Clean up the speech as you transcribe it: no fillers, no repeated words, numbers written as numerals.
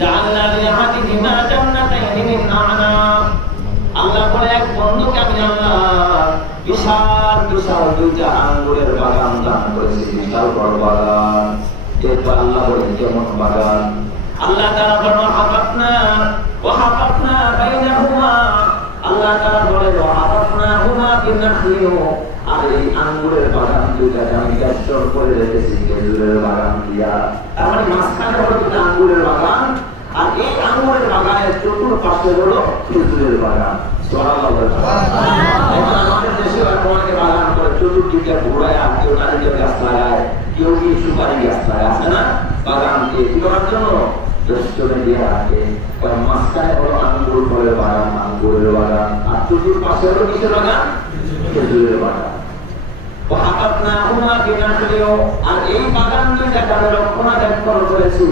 জাআলনা লিআহাদিহিমা জান্নাতাইনি মিন আ'নাব। আল্লাহ বলে এক বন্ধুকে আমি আল্লাহ বিশাল বিশাল দুইটা আঙ্গুরের বাগান দান করেছি, বিশাল বড় বাগান। এরপর আল্লাহ বলে কেমন বাগান? আল্লাহ তাআলা বলেন ওয়াহাফাফনা বাইনাহুমা। আল্লাহ তাআলা বলে ওয়াহাফাফনাহুমা বিনাখলিন। আর এই আঙ্গুরের বাগান দুইটাকে আমি বেষ্টন করে রেখেছি খেজুরের বাগান দিয়া। তার মানে মাঝখানে হলো দুটো আঙ্গুরের বাগান, আর এই আঙ্গুরের বাগানের চতুর্পাশে হলো খেজুরের বাগান। আমাদের দেশে অনেকে বাগান করে চতুর্দিকে ঘোরায়, আর কেউ নারিকেল গাছ লাগায়, কেউ কি সুপারি গাছ লাগায়, আছে না? বাগানকে কি করার জন্য রেস্টুরেন্ট দিয়ে রাখে। কারণ মাঝখানে হলো আঙ্গুর ফলের বাগান, আঙ্গুরের বাগান, আর চতুর্পাশে হলো কিসের বাগান? খেজুরের বাগান। আর এই বাগান দুইটাকে আমি রক্ষণাবেক্ষণ করেছি।